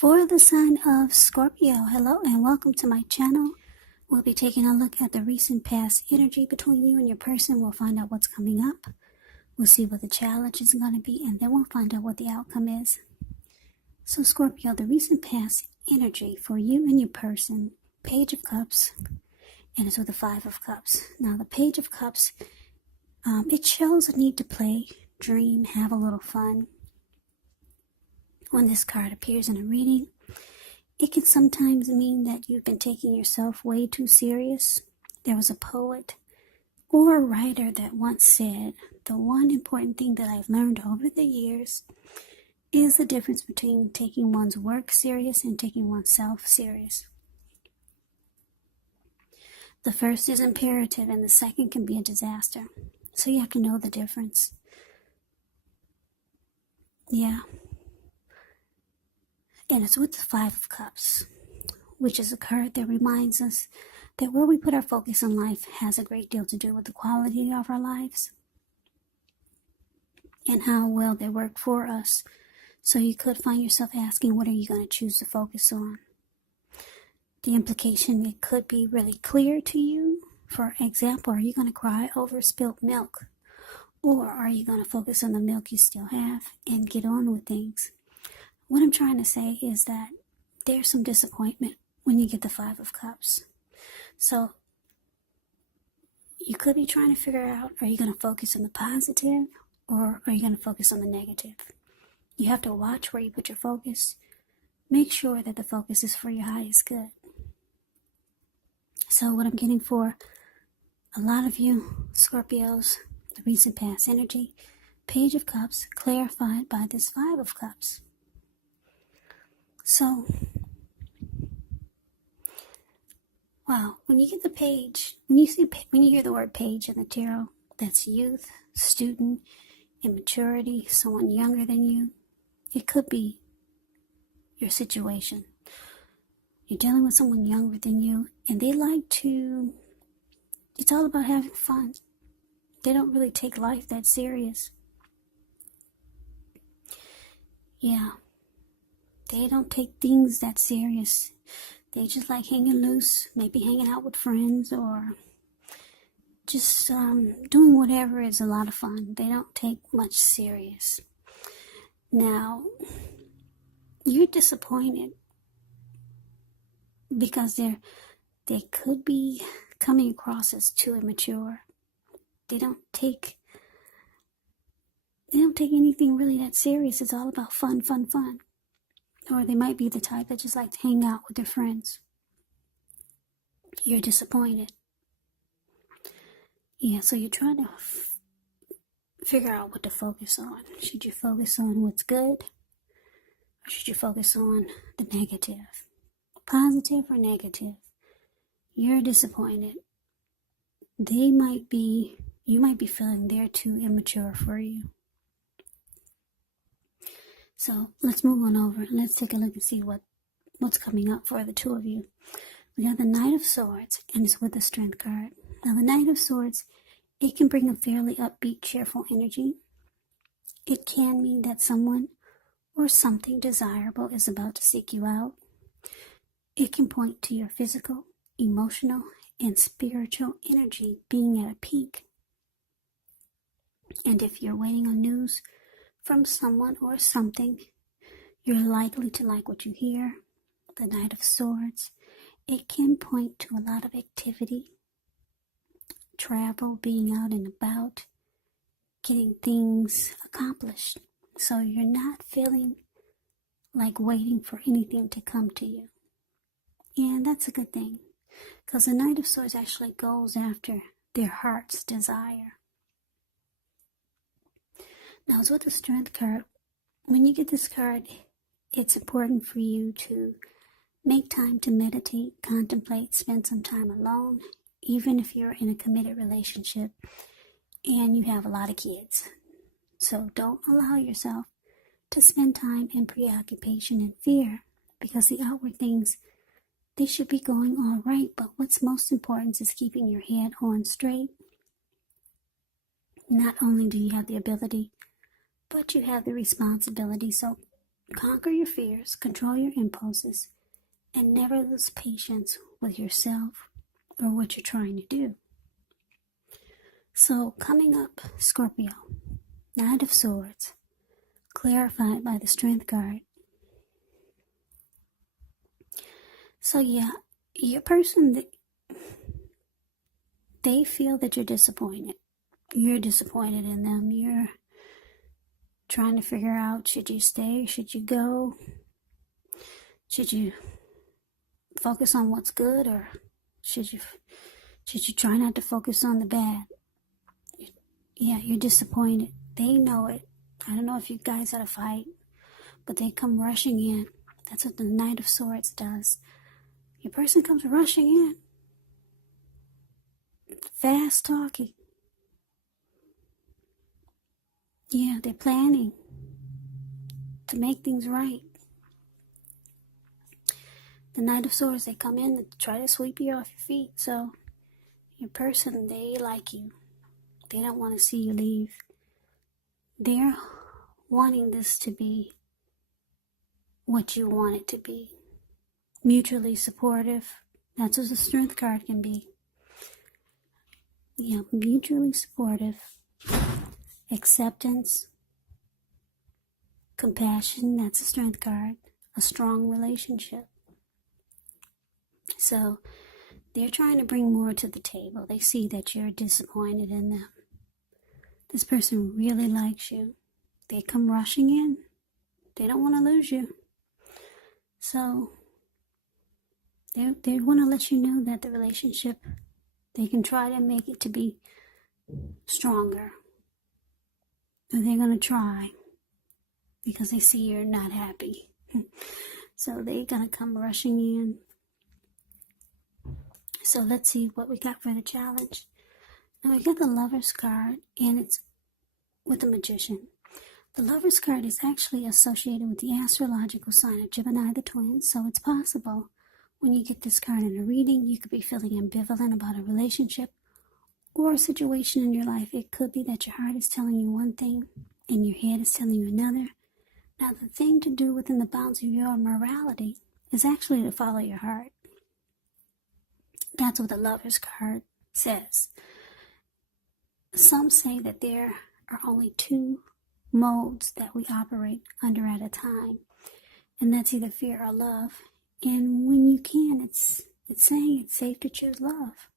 For the sign of Scorpio, hello and welcome to my channel. We'll be taking a look at the recent past energy between you and your person. We'll find out what's coming up. We'll see what the challenge is going to be, and then we'll find out what the outcome is. So Scorpio, the recent past energy for you and your person, Page of Cups, and it's with the Five of Cups. Now the Page of Cups, it shows a need to play, dream, have a little fun. When this card appears in a reading, it can sometimes mean that you've been taking yourself way too serious. There was a poet or a writer that once said, the one important thing that I've learned over the years is the difference between taking one's work serious and taking oneself serious. The first is imperative and the second can be a disaster. So you have to know the difference. Yeah. And it's with the Five of Cups, which is a card that reminds us that where we put our focus in life has a great deal to do with the quality of our lives and how well they work for us. So you could find yourself asking, what are you going to choose to focus on? The implication, it could be really clear to you. For example, are you going to cry over spilt milk? Or are you going to focus on the milk you still have and get on with things? What I'm trying to say is that there's some disappointment when you get the Five of Cups. So you could be trying to figure out, are you going to focus on the positive or are you going to focus on the negative? You have to watch where you put your focus. Make sure that the focus is for your highest good. So what I'm getting for a lot of you Scorpios, the recent past energy, Page of Cups, clarified by this Five of Cups. So, wow, when you get the page, when you hear the word page in the tarot, that's youth, student, immaturity, someone younger than you. It could be your situation. You're dealing with someone younger than you, and they like to, it's all about having fun. They don't really take life that serious. Yeah. They don't take things that serious. They just like hanging loose, maybe hanging out with friends or just doing whatever is a lot of fun. They don't take much serious. Now, you're disappointed because they could be coming across as too immature. They don't take anything really that serious. It's all about fun, fun, fun. Or they might be the type that just like to hang out with their friends. You're disappointed. Yeah, so you're trying to figure out what to focus on. Should you focus on what's good? Or should you focus on the negative? Positive or negative? You're disappointed. You might be feeling they're too immature for you. So let's move on over. Let's take a look and see what's coming up for the two of you. We have the Knight of Swords, and it's with the Strength card. Now the Knight of Swords, it can bring a fairly upbeat, cheerful energy. It can mean that someone or something desirable is about to seek you out. It can point to your physical, emotional, and spiritual energy being at a peak. And if you're waiting on news from someone or something, you're likely to like what you hear. The Knight of Swords, it can point to a lot of activity, travel, being out and about, getting things accomplished. So you're not feeling like waiting for anything to come to you. And that's a good thing, because the Knight of Swords actually goes after their heart's desire. Now, it's with the Strength card. When you get this card, it's important for you to make time to meditate, contemplate, spend some time alone, even if you're in a committed relationship and you have a lot of kids. So don't allow yourself to spend time in preoccupation and fear, because the outward things, they should be going all right, but what's most important is keeping your head on straight. Not only do you have the ability, but you have the responsibility. So Conquer your fears, control your impulses, and never lose patience with yourself or what you're trying to do. So coming up, Scorpio, Knight of Swords, clarified by the Strength card. So yeah, your person, they feel that you're disappointed. You're disappointed in them. You're trying to figure out, should you stay, should you go? Should you focus on what's good, or should you try not to focus on the bad? Yeah, you're disappointed. They know it. I don't know if you guys had a fight, but they come rushing in. That's what the Knight of Swords does. Your person comes rushing in. Fast talking. Yeah, they're planning to make things right. The Knight of Swords, they come in and try to sweep you off your feet. So your person, they like you. They don't want to see you leave. They're wanting this to be what you want it to be. Mutually supportive. That's what the Strength card can be. Yeah, mutually supportive. Acceptance. Compassion. That's the Strength card. A strong relationship. So they're trying to bring more to the table. They see that you're disappointed in them. This person really likes you. They come rushing in. They don't want to lose you. So they want to let you know that the relationship, they can try to make it to be stronger. Or they're going to try because they see you're not happy. So they're going to come rushing in. So let's see what we got for the challenge. Now we got the Lover's card, and it's with the Magician. The Lover's card is actually associated with the astrological sign of Gemini, the twins, so it's possible when you get this card in a reading, you could be feeling ambivalent about a relationship or a situation in your life. It could be that your heart is telling you one thing and your head is telling you another. Now the thing to do within the bounds of your morality is actually to follow your heart. That's what the Lover's card says. Some say that there are only two modes that we operate under at a time, and that's either fear or love. And when you can, it's saying it's safe to choose love.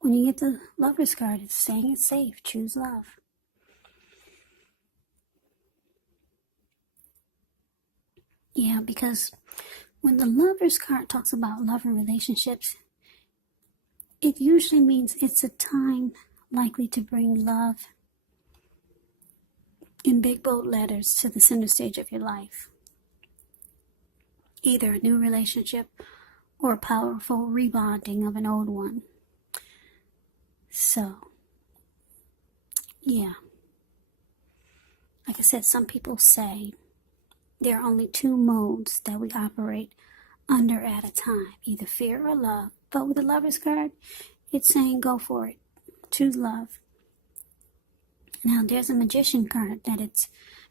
When you get the Lover's card, it's saying it's safe, choose love. Yeah, because when the Lover's card talks about love and relationships, it usually means it's a time likely to bring love in big bold letters to the center stage of your life. Either a new relationship or a powerful rebonding of an old one. So, yeah. Like I said, some people say there are only two modes that we operate under at a time, either fear or love. But with the Lover's card, it's saying go for it. Choose love. Now, there's a Magician card that it's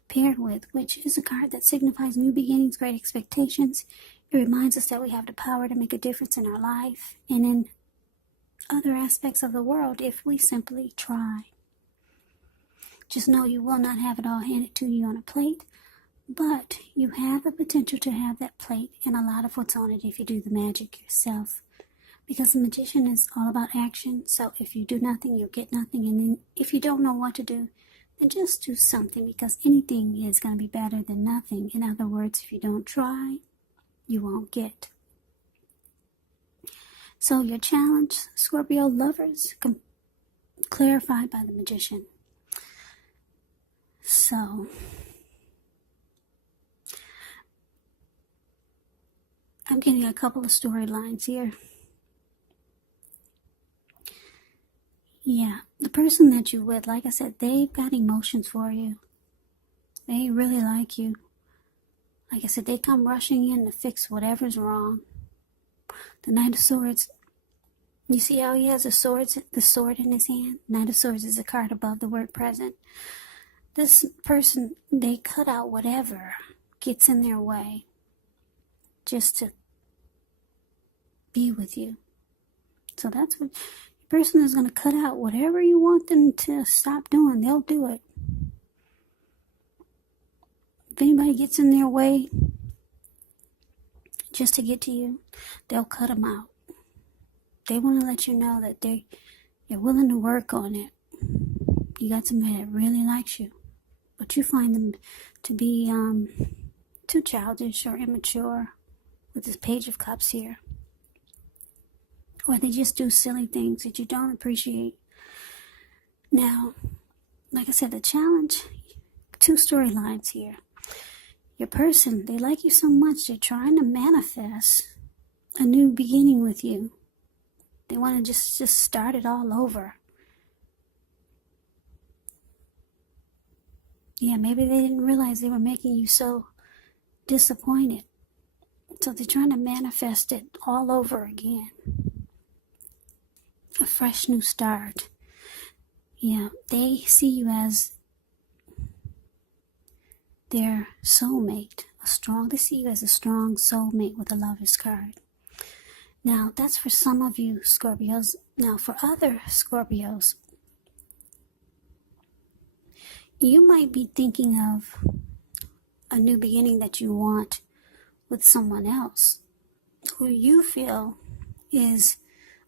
paired with, which is a card that signifies new beginnings, great expectations. It reminds us that we have the power to make a difference in our life and in other aspects of the world if we simply try. Just know you will not have it all handed to you on a plate, but you have the potential to have that plate and a lot of what's on it if you do the magic yourself. Because the Magician is all about action, so if you do nothing, you'll get nothing. And then if you don't know what to do, then just do something, because anything is going to be better than nothing. In other words, if you don't try, you won't get. So your challenge, Scorpio lovers, clarified by the Magician. So, I'm getting a couple of storylines here. Yeah, the person that you're with, like I said, they've got emotions for you. They really like you. Like I said, they come rushing in to fix whatever's wrong. The Knight of Swords, you see how he has the sword in his hand? Knight of Swords is a card above the word present. This person, they cut out whatever gets in their way just to be with you. So that's what the person is going to cut out. Whatever you want them to stop doing, they'll do it. If anybody gets in their way just to get to you, they'll cut them out. They want to let you know that they're willing to work on it. You got somebody that really likes you, but you find them to be too childish or immature with this Page of Cups here. Or they just do silly things that you don't appreciate. Now, like I said, the challenge, 2 storylines here. Your person, they like you so much, they're trying to manifest a new beginning with you. They want to just start it all over. Yeah, maybe they didn't realize they were making you so disappointed. So they're trying to manifest it all over again. A fresh new start. Yeah, they see you as their soulmate. They see you as a strong soulmate with a Lover's card. Now, that's for some of you Scorpios. Now, for other Scorpios, you might be thinking of a new beginning that you want with someone else who you feel is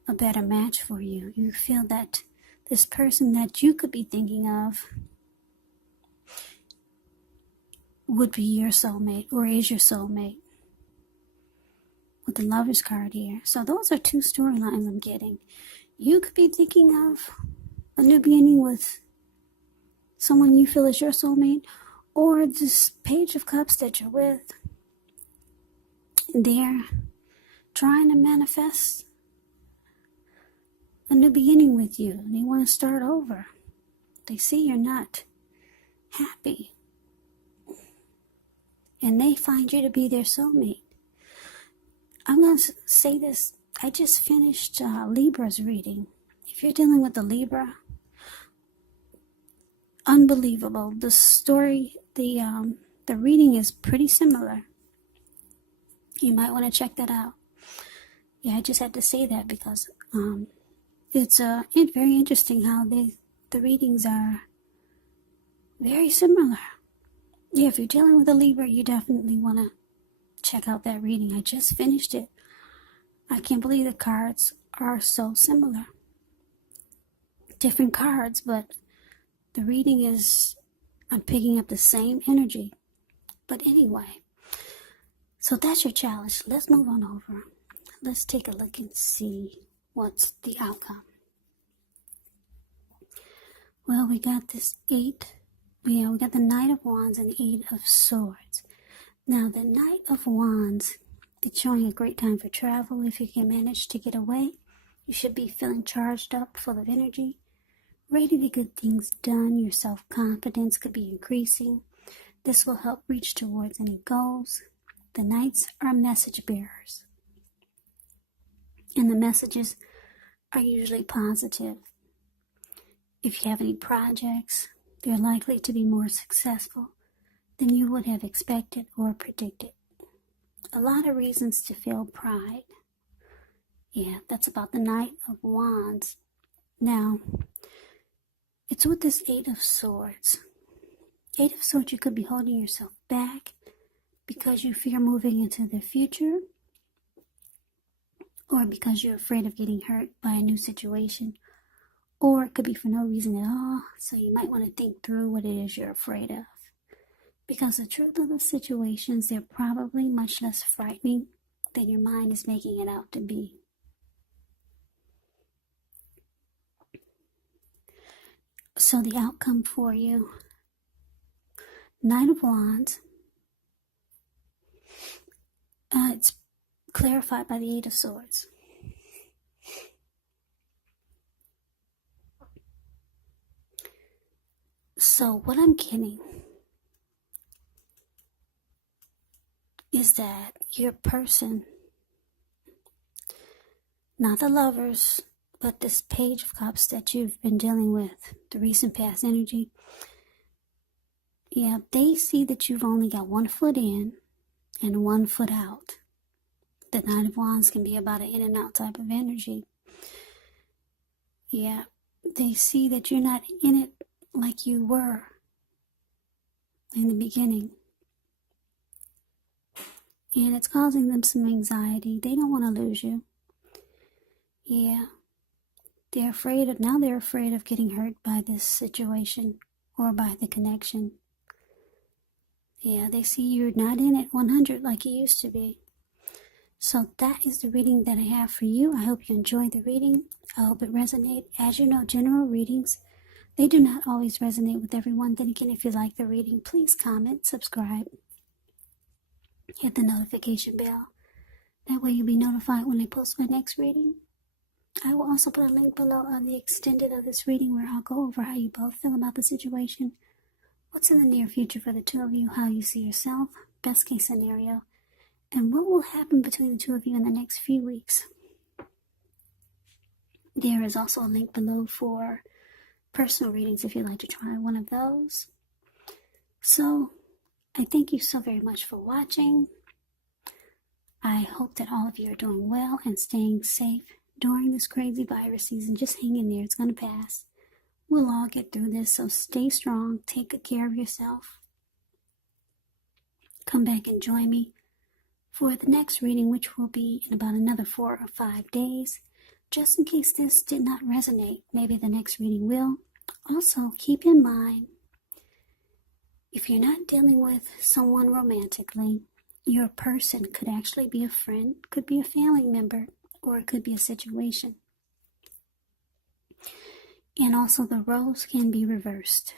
a better match for you. You feel that this person that you could be thinking of would be your soulmate or is your soulmate with the Lover's card here. So those are 2 storylines I'm getting. You could be thinking of a new beginning with someone you feel is your soulmate, or this Page of Cups that you're with. They're trying to manifest a new beginning with you. They want to start over. They see you're not happy, and they find you to be their soulmate. I'm going to say this. I just finished Libra's reading. If you're dealing with the Libra, unbelievable. The story, the reading is pretty similar. You might want to check that out. Yeah, I just had to say that because it's very interesting how the readings are very similar. Yeah, if you're dealing with a Libra, you definitely want to check out that reading. I just finished it. I can't believe the cards are so similar. Different cards, but the reading is, I'm picking up the same energy. But anyway, so that's your challenge. Let's move on over. Let's take a look and see what's the outcome. Well, we got this 8. We got the Knight of Wands and the 8 of Swords. Now, the Knight of Wands, it's showing a great time for travel. If you can manage to get away, you should be feeling charged up, full of energy, ready to get things done. Your self-confidence could be increasing. This will help reach towards any goals. The Knights are message bearers, and the messages are usually positive. If you have any projects, they're likely to be more successful than you would have expected or predicted. A lot of reasons to feel pride. Yeah, that's about the Knight of Wands. Now, it's with this 8 of Swords. 8 of Swords, you could be holding yourself back because you fear moving into the future, or because you're afraid of getting hurt by a new situation, or it could be for no reason at all. So you might want to think through what it is you're afraid of, because the truth of the situations, they're probably much less frightening than your mind is making it out to be. So the outcome for you, Knight of Wands, it's clarified by the 8 of Swords. So what I'm getting is that your person, not the lovers, but this Page of Cups that you've been dealing with, the recent past energy, Yeah, they see that you've only got 1 foot in and 1 foot out. The Knight of Wands can be about an in and out type of energy. Yeah, they see that you're not in it like you were in the beginning. And it's causing them some anxiety. They don't want to lose you. Yeah. They're afraid of getting hurt by this situation or by the connection. Yeah, they see you're not in it 100 like you used to be. So that is the reading that I have for you. I hope you enjoyed the reading. I hope it resonated. As you know, general readings, they do not always resonate with everyone. Then again, if you like the reading, please comment, subscribe, hit the notification bell. That way you'll be notified when I post my next reading. I will also put a link below on the extended of this reading where I'll go over how you both feel about the situation, what's in the near future for the two of you, how you see yourself, best case scenario, and what will happen between the two of you in the next few weeks. There is also a link below for personal readings if you'd like to try one of those. So, I thank you so very much for watching. I hope that all of you are doing well and staying safe during this crazy virus season. Just hang in there. It's going to pass. We'll all get through this, so stay strong. Take good care of yourself. Come back and join me for the next reading, which will be in about another 4 or 5 days. Just in case this did not resonate, maybe the next reading will. Also, keep in mind, if you're not dealing with someone romantically, your person could actually be a friend, could be a family member, or it could be a situation. And also the roles can be reversed.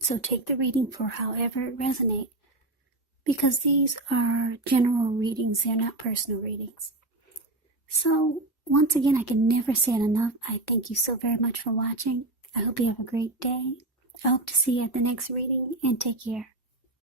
So take the reading for however it resonates, because these are general readings, they're not personal readings. So once again, I can never say it enough. I thank you so very much for watching. I hope you have a great day. I hope to see you at the next reading, and take care.